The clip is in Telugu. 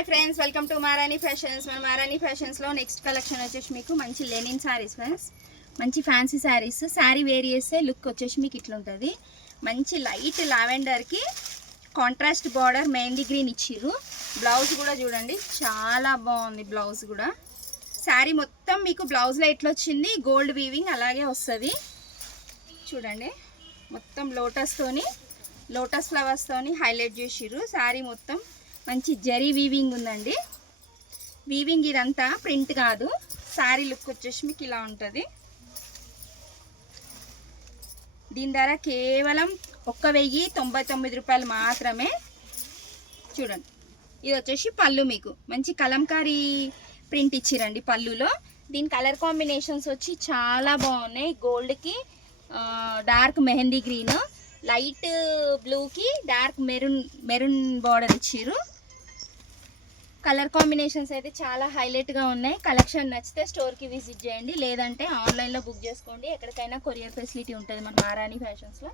Hi friends, welcome to Maharani fashions. మన మారాణి ఫ్యాషన్స్లో నెక్స్ట్ కలెక్షన్ వచ్చేసి మీకు మంచి లెనిన్ శారీస్ ఫ్రెండ్స్. మంచి ఫ్యాన్సీ శారీస్. శారీ వేర్ చేస్తే లుక్ వచ్చేసి మీకు ఇట్లా ఉంటుంది. మంచి లైట్ లావెండర్కి కాంట్రాస్ట్ బార్డర్ మెహందీ గ్రీన్ ఇచ్చిర్రు. బ్లౌజ్ కూడా చూడండి, చాలా బాగుంది బ్లౌజ్ కూడా. శారీ మొత్తం మీకు బ్లౌజ్లో ఎట్లా వచ్చింది, గోల్డ్ వీవింగ్ అలాగే వస్తుంది. చూడండి, మొత్తం లోటస్ ఫ్లవర్స్తోని హైలైట్ చేసిర్రు. శారీ మొత్తం మంచి జరీ వీవింగ్ ఉందండి. వీవింగ్ ఇదంతా ప్రింట్ కాదు. శారీ లుక్ వచ్చేసి మీకు ఇలా ఉంటుంది. దీని ధర కేవలం 1099 రూపాయలు మాత్రమే. చూడండి, ఇది వచ్చేసి పళ్ళు, మీకు మంచి కలంకారీ ప్రింట్ ఇచ్చిరండి పళ్ళులో. దీని కలర్ కాంబినేషన్స్ వచ్చి చాలా బాగున్నాయి. గోల్డ్కి డార్క్ మెహందీ గ్రీన్, లైట్ బ్లూకి డార్క్ మెరూన్ బార్డర్ ఇచ్చిర్రు. కలర్ కాంబినేషన్స్ అయితే చాలా హైలైట్గా ఉన్నాయి. కలెక్షన్ నచ్చితే స్టోర్కి విజిట్ చేయండి, లేదంటే ఆన్లైన్లో బుక్ చేసుకోండి. ఎక్కడికైనా కొరియర్ ఫెసిలిటీ ఉంటుంది మన మారాణి ఫ్యాషన్స్లో.